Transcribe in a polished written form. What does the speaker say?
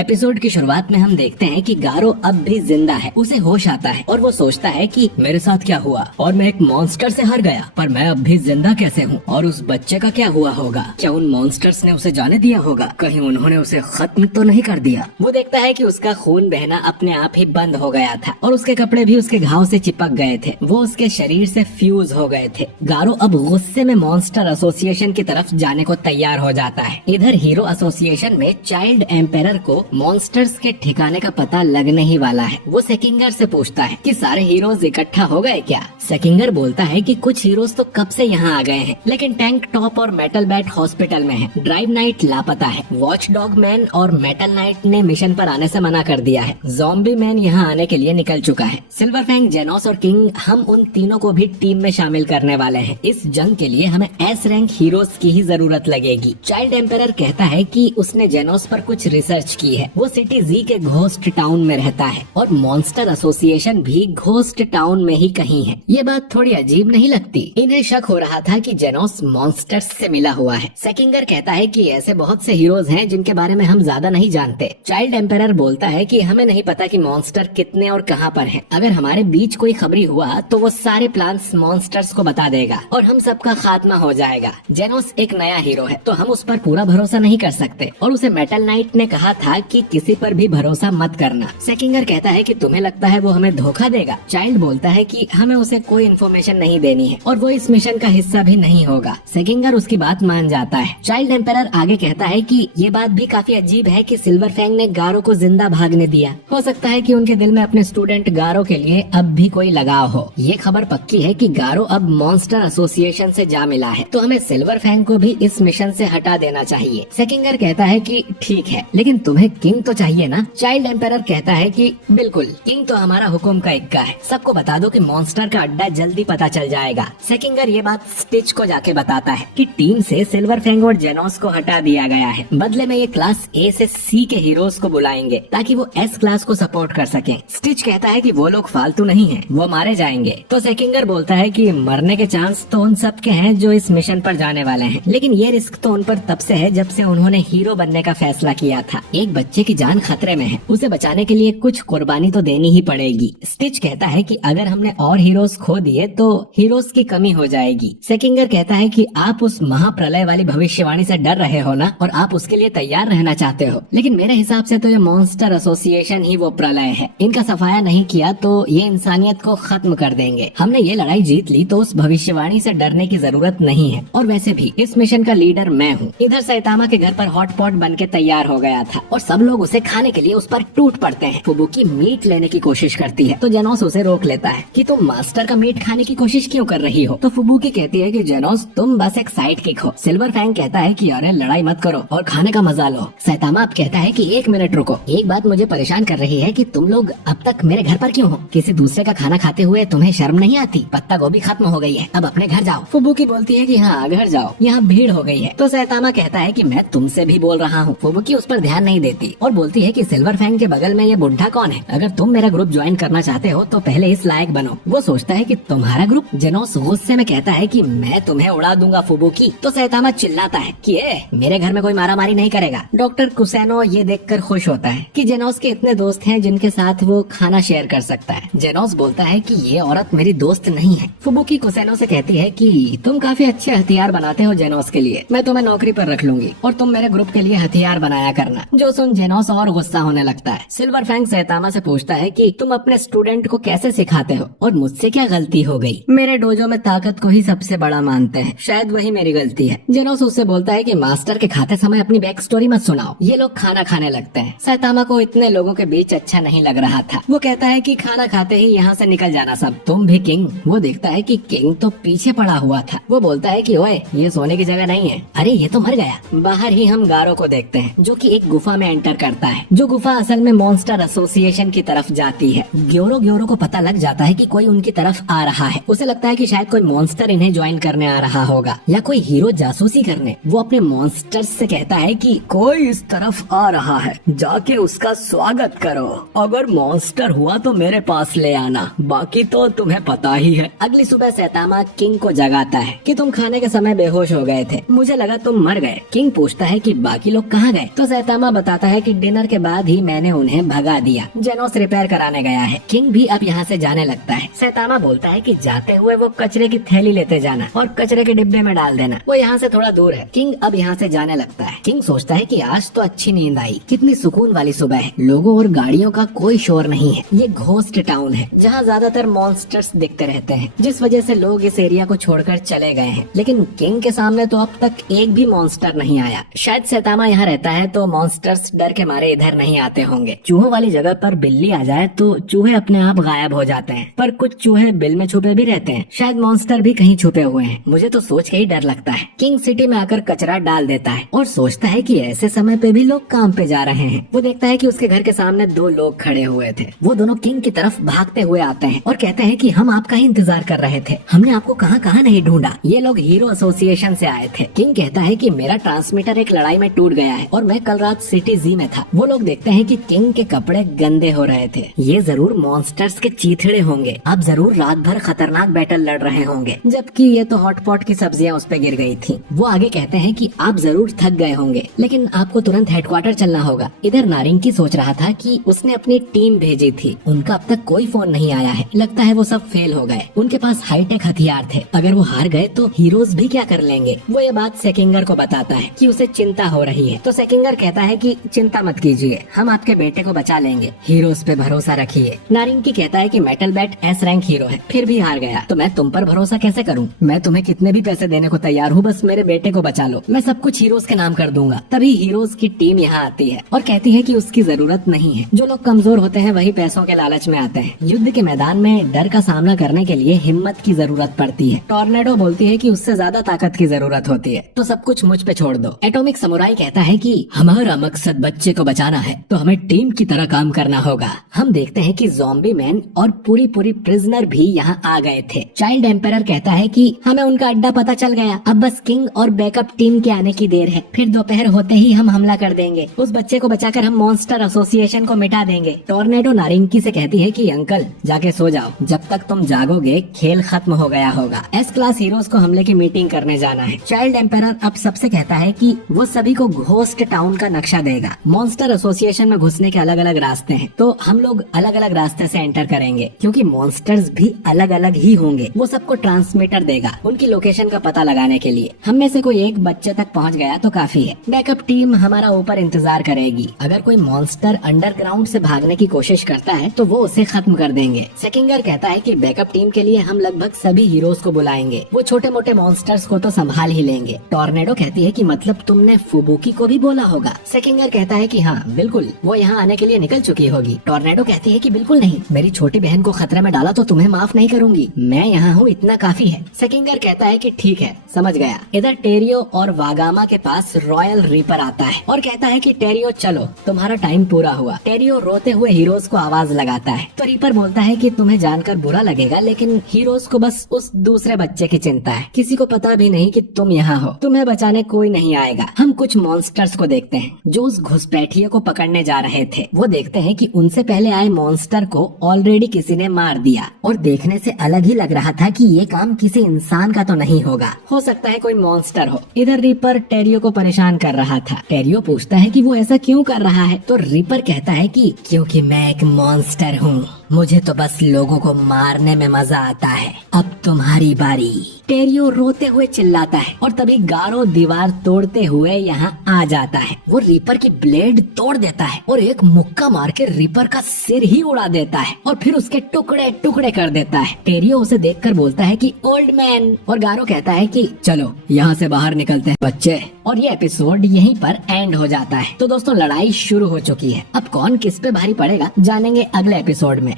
Episode की शुरुआत में हम देखते हैं कि गारो अब भी जिंदा है। उसे होश आता है और वो सोचता है कि मेरे साथ क्या हुआ और मैं एक मॉन्स्टर से हार गया, पर मैं अब भी जिंदा कैसे हूँ और उस बच्चे का क्या हुआ होगा? क्या उन मॉन्स्टर्स ने उसे जाने दिया होगा? कहीं उन्होंने उसे खत्म तो नहीं कर दिया? वो देखता है कि उसका खून बहना अपने आप ही बंद हो गया था और उसके कपड़े भी उसके घाव से चिपक गए थे। वो उसके शरीर से फ्यूज हो गए थे। गारो अब गुस्से में मॉन्स्टर एसोसिएशन की तरफ जाने को तैयार हो जाता है। इधर हीरो एसोसिएशन में चाइल्ड एम्पेरर को मॉन्स्टर्स के ठिकाने का पता लगने ही वाला है। वो सेकिंगर से पूछता है कि सारे हीरोज इकट्ठा हो गए क्या? सेकिंगर बोलता है कि कुछ हीरोज तो कब से यहाँ आ गए हैं, लेकिन टैंक टॉप और मेटल बैट हॉस्पिटल में है। ड्राइव नाइट लापता है। वॉच डॉग मैन और मेटल नाइट ने मिशन पर आने से मना कर दिया है। ज़ॉम्बी मैन यहाँ आने के लिए निकल चुका है। सिल्वर फैंग, जेनोस और किंग, हम उन तीनों को भी टीम में शामिल करने वाले हैं। इस जंग के लिए हमें एस रैंक हीरोज की ही जरूरत लगेगी। चाइल्ड एम्पेरर कहता है कि उसने जेनोस पर कुछ रिसर्च की है। वो सिटी जी के घोस्ट टाउन में रहता है और मॉन्स्टर एसोसिएशन भी घोस्ट टाउन में ही कहीं है। ये बात थोड़ी अजीब नहीं लगती? इन्हें शक हो रहा था कि जेनोस मॉन्स्टर्स से मिला हुआ है। सेकिंगर कहता है कि ऐसे बहुत से हीरोज हैं जिनके बारे में हम ज्यादा नहीं जानते। चाइल्ड एम्पेरर बोलता है कि हमें नहीं पता कि मॉन्स्टर कितने और कहां पर हैं। अगर हमारे बीच कोई खबरी हुआ तो वो सारे प्लान्स मॉन्स्टर्स को बता देगा और हम सबका खात्मा हो जाएगा। जेनोस एक नया हीरो है तो हम उस पर पूरा भरोसा नहीं कर सकते और उसे मेटल नाइट ने कहा था कि किसी पर भी भरोसा मत करना। सेकिंगर कहता है कि तुम्हें लगता है वो हमें धोखा देगा? चाइल्ड बोलता है कि हमें उसे कोई इन्फॉर्मेशन नहीं देनी है और वो इस मिशन का हिस्सा भी नहीं होगा। सेकिंगर उसकी बात मान जाता है। चाइल्ड एम्पेरर आगे कहता है कि ये बात भी काफी अजीब है कि सिल्वर फैंग ने गारो को जिंदा भागने दिया। हो सकता है कि उनके दिल में अपने स्टूडेंट गारो के लिए अब भी कोई लगाव हो। ये खबर पक्की है कि गारो अब मॉन्स्टर एसोसिएशन से जा मिला है, तो हमें सिल्वर फैंग को भी इस मिशन से हटा देना चाहिए। सेकिंगर कहता है कि ठीक है, लेकिन तुम्हें किंग तो चाहिए ना? चाइल्ड एम्पेरर कहता है कि बिल्कुल, किंग तो हमारा हुक्म का इक्का है। सबको बता दो कि मॉन्स्टर का अड्डा जल्दी पता चल जाएगा। सेकिंगर ये बात स्टिच को जाके बताता है कि टीम से सिल्वर फैंग और जेनोस को हटा दिया गया है। बदले में ये क्लास ए से सी के हीरोज को बुलाएंगे ताकि वो एस क्लास को सपोर्ट कर सकें। स्टिच कहता है कि वो लोग फालतू नहीं हैं, वो मारे जाएंगे। तो सेकिंगर बोलता है कि मरने के चांस तो उन सब के हैं जो इस मिशन पर जाने वाले हैं, लेकिन ये रिस्क तो उन पर तब से है जब से उन्होंने हीरो बनने का फैसला किया था। एक बच्चे की जान खतरे में है, उसे बचाने के लिए कुछ कुर्बानी तो देनी ही पड़ेगी। स्टिच कहता है कि अगर हमने और हीरोज खो दिए तो हीरोज की कमी हो जाएगी। सेकिंगर कहता है कि आप उस महाप्रलय वाली भविष्यवाणी से डर रहे हो ना, और आप उसके लिए तैयार रहना चाहते हो, लेकिन मेरे हिसाब से तो ये मॉन्स्टर एसोसिएशन ही वो प्रलय है। इनका सफाया नहीं किया तो ये इंसानियत को खत्म कर देंगे। हमने ये लड़ाई जीत ली तो उस भविष्यवाणी से डरने की जरूरत नहीं है, और वैसे भी इस मिशन का लीडर मैं हूँ। इधर सैतामा के घर पर हॉटपॉट बन के तैयार हो गया था और सब लोग उसे खाने के लिए उस पर टूट पड़ते हैं। फुबुकी मीट लेने की कोशिश करती है तो जेनोस उसे रोक लेता है कि तुम मास्टर का मीट खाने की कोशिश क्यों कर रही हो? तो फुबुकी कहती है कि जेनोस, तुम बस एक साइड किक हो। सिल्वर फैंग कहता है कि अरे लड़ाई मत करो और खाने का मजा लो। सैतामा अब कहता है कि एक मिनट रुको, एक बात मुझे परेशान कर रही है कि तुम लोग अब तक मेरे घर पर क्यों हो? किसी दूसरे का खाना खाते हुए तुम्हें शर्म नहीं आती? पत्ता गोभी खत्म हो गई है, अब अपने घर जाओ। फुबुकी बोलती है कि हाँ, घर जाओ, यहाँ भीड़ हो गई है। तो सैतामा कहता है कि मैं तुमसे भी बोल रहा हूँ। फुबुकी उस पर ध्यान नहीं देती और बोलती है कि सिल्वर फैंग के बगल में ये बुढ़ा कौन है? अगर तुम मेरा ग्रुप ज्वाइन करना चाहते हो तो पहले इस लायक बनो। वो सोचता है कि तुम्हारा ग्रुप? जेनोस गुस्से में कहता है कि मैं तुम्हें उड़ा दूंगा फुबुकी। तो सैतामा चिल्लाता है कि मेरे घर में कोई मारामारी नहीं करेगा। डॉक्टर कुसैनो ये देखकर खुश होता है कि जेनोस के इतने दोस्त हैं जिनके साथ वो खाना शेयर कर सकता है। जेनोस बोलता है कि ये औरत मेरी दोस्त नहीं है। फुबुकी कुसैनो से कहती है कि तुम काफी अच्छे हथियार बनाते हो जेनोस के लिए, मैं तुम्हें नौकरी पर रख लूंगी और तुम मेरे ग्रुप के लिए हथियार बनाया करना। जो सुन जेनोस और गुस्सा होने लगता है। सिल्वर फैंग सैतामा से पूछता है कि तुम अपने स्टूडेंट को कैसे सिखाते हो और मुझसे क्या गलती हो गई? मेरे डोजो में ताकत को ही सबसे बड़ा मानते हैं, शायद वही मेरी गलती है। जेनोस उससे बोलता है कि मास्टर के खाते समय अपनी बैक स्टोरी मत सुनाओ। ये लोग खाना खाने लगते हैं। सैतामा को इतने लोगों के बीच अच्छा नहीं लग रहा था। वो कहता है कि खाना खाते ही यहाँ से निकल जाना सब, तुम भी किंग। वो देखता है कि किंग तो पीछे पड़ा हुआ था। वो बोलता है कि ओए, ये सोने की जगह नहीं है। अरे ये तो मर गया। बाहर ही हम गारो को देखते हैं जो कि एक गुफा में एंटर करता है। जो गुफा असल में मॉन्स्टर एसोसिएशन की तरफ जाती है। ग्योरो को पता लग जाता है कि कोई उनकी तरफ आ रहा है। उसे लगता है कि शायद कोई मॉन्स्टर इन्हें ज्वाइन करने आ रहा होगा या कोई हीरो जासूसी करने। वो अपने मॉन्स्टर्स से कहता है कि कोई इस तरफ आ रहा है, जाके उसका स्वागत करो। अगर मॉन्स्टर हुआ तो मेरे पास ले आना, बाकी तो तुम्हें पता ही है। अगली सुबह सैतामा किंग को जगाता है कि तुम खाने के समय बेहोश हो गए थे, मुझे लगा तुम मर गए। किंग पूछता है कि बाकी लोग कहाँ गए? तो सैतामा बताता है कि डिनर के बाद ही मैंने उन्हें भगा दिया। जेनोस रिपेयर कराने गया है। किंग भी अब यहाँ से जाने लगता है। सैतामा बोलता है कि जाते हुए वो कचरे की थैली लेते जाना और कचरे के डिब्बे में डाल देना। वो यहाँ से थोड़ा दूर है। किंग अब यहाँ से जाने लगता है। किंग सोचता है कि आज तो अच्छी नींद आई, कितनी सुकून वाली सुबह है, लोगों और गाड़ियों का कोई शोर नहीं है। ये घोस्ट टाउन है जहाँ ज्यादातर मॉन्स्टर्स दिखते रहते हैं, जिस वजह से लोग इस एरिया को छोड़कर चले गए हैं। लेकिन किंग के सामने तो अब तक एक भी मॉन्स्टर नहीं आया। शायद सैतामा यहाँ रहता है तो मॉन्स्टर्स डर के मारे इधर नहीं आते होंगे। चूहों वाली जगह पर बिल्ली आ जाए तो चूहे अपने आप गायब हो जाते हैं, पर कुछ चूहे बिल में छुपे भी रहते हैं। शायद मॉन्स्टर भी कहीं छुपे हुए हैं। मुझे तो सोच के ही डर लगता है। किंग सिटी में आकर कचरा डाल देता है और सोचता है कि ऐसे समय पे भी लोग काम पे जा रहे हैं। वो देखता है कि उसके घर के सामने दो लोग खड़े हुए थे। वो दोनों किंग की तरफ भागते हुए आते हैं और कहते हैं कि हम आपका ही इंतजार कर रहे थे, हमने आपको कहाँ कहाँ नहीं ढूंढा। ये लोग हीरो एसोसिएशन से आए थे। किंग कहता है कि मेरा ट्रांसमीटर एक लड़ाई में टूट गया है और मैं कल रात सिटी जी में था। वो लोग देखते हैं कि किंग के कपड़े गंदे हो रहे थे। ये जरूर मॉन्स्टर्स के चीथड़े होंगे। अब जरूर रात भर खतरनाक बैटल लड़ रहे होंगे, जबकि ये तो हॉटपॉट की सब्जियां उस पे गिर गई थी। वो आगे कहते हैं कि आप जरूर थक गए होंगे, लेकिन आपको तुरंत हेडक्वार्टर चलना होगा। इधर नारिंगी सोच रहा था कि उसने अपनी टीम भेजी थी, उनका अब तक कोई फोन नहीं आया है। लगता है वो सब फेल हो गए। उनके पास हाईटेक हथियार थे, अगर वो हार गए तो हीरोज भी क्या कर लेंगे। वो ये बात सेकिंगर को बताता है कि उसे चिंता हो रही है। तो सेकिंगर कहता है कि चिंता मत कीजिए, हम आपके बेटे को बचा लेंगे, हीरोज पे भरोसा रखिए। नारिंगी कहता है कि metal bat S rank hero है, फिर भी हार गया तो मैं तुम पर भरोसा कैसे करूं। मैं तुम्हें कितने भी पैसे देने को तैयार हूँ, बस मेरे बेटे को बचा लो, मैं सब कुछ हीरोज के नाम कर दूंगा। तभी हीरोज की टीम यहाँ आती है और कहती है कि उसकी जरूरत नहीं है। जो लोग कमजोर होते हैं वही पैसों के लालच में आते हैं। युद्ध के मैदान में डर का सामना करने के लिए हिम्मत की जरूरत पड़ती है। टॉर्नेडो बोलती है कि उससे ज्यादा ताकत की जरूरत होती है, तो सब कुछ मुझ पे छोड़ दो। एटॉमिक समुराई कहता है कि हमारा मकसद बच्चे को बचाना है, तो हमें टीम की तरह काम करना होगा। हम देखते हैं कि ज़ॉम्बी मैन और पूरी प्रिजनर भी यहाँ आ गए थे। चाइल्ड एम्पेरर कहता है कि हमें उनका अड्डा पता चल गया, अब बस किंग और बैकअप टीम के आने की देर है, फिर दोपहर होते ही हम हमला कर देंगे। उस बच्चे को बचाकर हम मॉन्स्टर एसोसिएशन को मिटा देंगे। टॉर्नेडो नारिंगी से कहती है कि अंकल जाके सो जाओ, जब तक तुम जागोगे खेल खत्म हो गया होगा। एस क्लास हीरोज को हमले की मीटिंग करने जाना है। चाइल्ड एम्पेरर अब सबसे कहता है कि वो सभी को घोस्ट टाउन का नक्शा देगा। मॉन्स्टर एसोसिएशन में घुसने के अलग अलग रास्ते हैं, तो हम लोग अलग अलग रास्ते से एंटर करेंगे, क्योंकि मॉन्स्टर्स भी अलग अलग ही होंगे। वो सबको ट्रांसमीटर देगा उनकी लोकेशन का पता लगाने के लिए। हम में से कोई एक बच्चे तक पहुंच गया तो काफी है। बैकअप टीम हमारा ऊपर इंतजार करेगी। अगर कोई मॉन्स्टर अंडरग्राउंड से भागने की कोशिश करता है तो वो उसे खत्म कर देंगे। सेकिंगर कहता है कि बैकअप टीम के लिए हम लगभग सभी हीरोज को बुलाएंगे, वो छोटे मोटे मॉन्स्टर्स को तो संभाल ही लेंगे। टॉर्नेडो कहती है कि मतलब तुमने फुबुकी को भी बोला होगा। सेकिंगर कहता है कि हाँ बिल्कुल, वो यहाँ आने के लिए निकल चुकी होगी। टॉर्नेडो कहती है कि बिल्कुल नहीं, मेरी छोटी बहन को खतरे में डाला तो तुम्हें माफ नहीं करूंगी, मैं यहाँ हूँ इतना काफी है। सेकिंगर कहता है कि ठीक है समझ गया। इधर टेरियो और वागामा के पास रॉयल रीपर आता है और कहता है कि टेरियो चलो तुम्हारा टाइम पूरा हुआ। टेरियो रोते हुए हीरोज को आवाज लगाता है, तो रीपर बोलता है कि तुम्हें जानकर बुरा लगेगा, लेकिन हीरोज को बस उस दूसरे बच्चे की चिंता है, किसी को पता भी नहीं कि तुम यहाँ हो, तुम्हें बचाने कोई नहीं आएगा। हम कुछ मॉन्स्टर्स को देखते हैं जो उस घुसपैठिए को पकड़ने जा रहे थे। वो देखते हैं कि उनसे पहले आए मॉन्स्टर को ऑलरेडी किसी ने मार दिया और देखने से अलग ही लग रहा था कि ये काम किसी इंसान का तो नहीं होगा, हो सकता है कोई मॉन्स्टर हो। इधर रीपर टेरियो को परेशान कर रहा था। टेरियो पूछता है कि वो ऐसा क्यों कर रहा है, तो रीपर कहता है कि क्योंकि मैं एक मॉन्स्टर हूँ, मुझे तो बस लोगों को मारने में मजा आता है, अब तुम्हारी बारी। टेरियो रोते हुए चिल्लाता है और तभी गारो दीवार तोड़ते हुए यहाँ आ जाता है। वो रीपर की ब्लेड तोड़ देता है और एक मुक्का मार के रीपर का सिर ही उड़ा देता है और फिर उसके टुकड़े टुकड़े कर देता है। टेरियो उसे देखकर बोलता है कि ओल्ड मैन, और गारो कहता है कि चलो यहाँ से बाहर निकलते हैं बच्चे। और ये एपिसोड यहीं पर एंड हो जाता है। तो दोस्तों लड़ाई शुरू हो चुकी है, अब कौन किस पे भारी पड़ेगा जानेंगे अगले एपिसोड में।